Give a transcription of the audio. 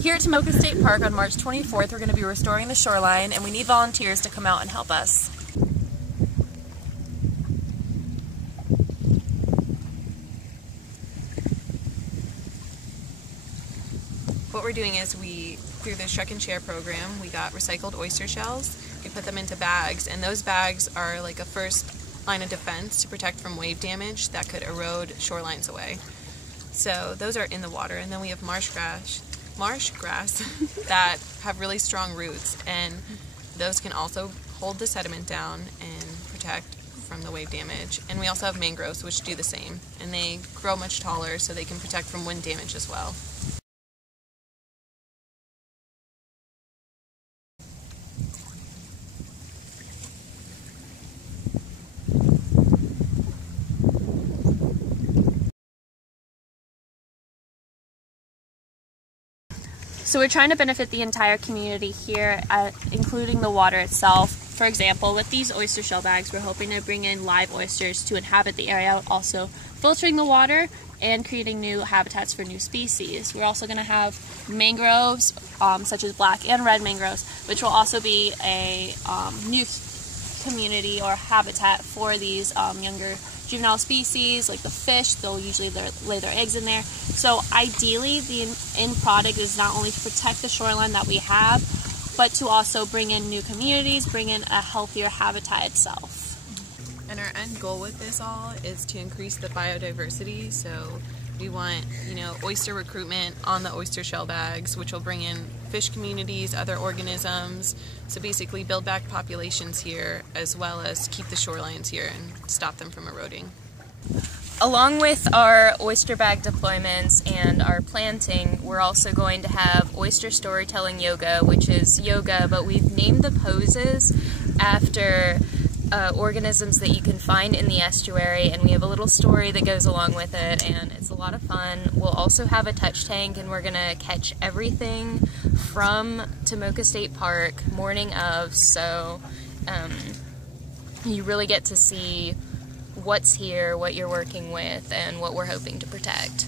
Here at Tomoka State Park on March 24th, we're going to be restoring the shoreline, and we need volunteers to come out and help us. What we're doing is through the Shrek and Share program, we got recycled oyster shells. We put them into bags, and those bags are like a first line of defense to protect from wave damage that could erode shorelines away. So those are in the water, and then we have marsh grass that have really strong roots, and those can also hold the sediment down and protect from the wave damage. And we also have mangroves, which do the same, and they grow much taller so they can protect from wind damage as well. So we're trying to benefit the entire community here, including the water itself. For example, with these oyster shell bags, we're hoping to bring in live oysters to inhabit the area, also filtering the water and creating new habitats for new species. We're also going to have mangroves, such as black and red mangroves, which will also be a new community or habitat for these younger juvenile species, like the fish. They'll usually lay their eggs in there. So ideally, the end product is not only to protect the shoreline that we have, but to also bring in new communities, bring in a healthier habitat itself. And our end goal with this all is to increase the biodiversity. So we want, oyster recruitment on the oyster shell bags, which will bring in fish communities, other organisms. So basically build back populations here, as well as keep the shorelines here and stop them from eroding. Along with our oyster bag deployments and our planting, we're also going to have oyster storytelling yoga, which is yoga, but we've named the poses after organisms that you can find in the estuary, and we have a little story that goes along with it, and it's a lot of fun. We'll also have a touch tank, and we're going to catch everything from Tomoka State Park morning of, so you really get to see what's here, what you're working with, and what we're hoping to protect.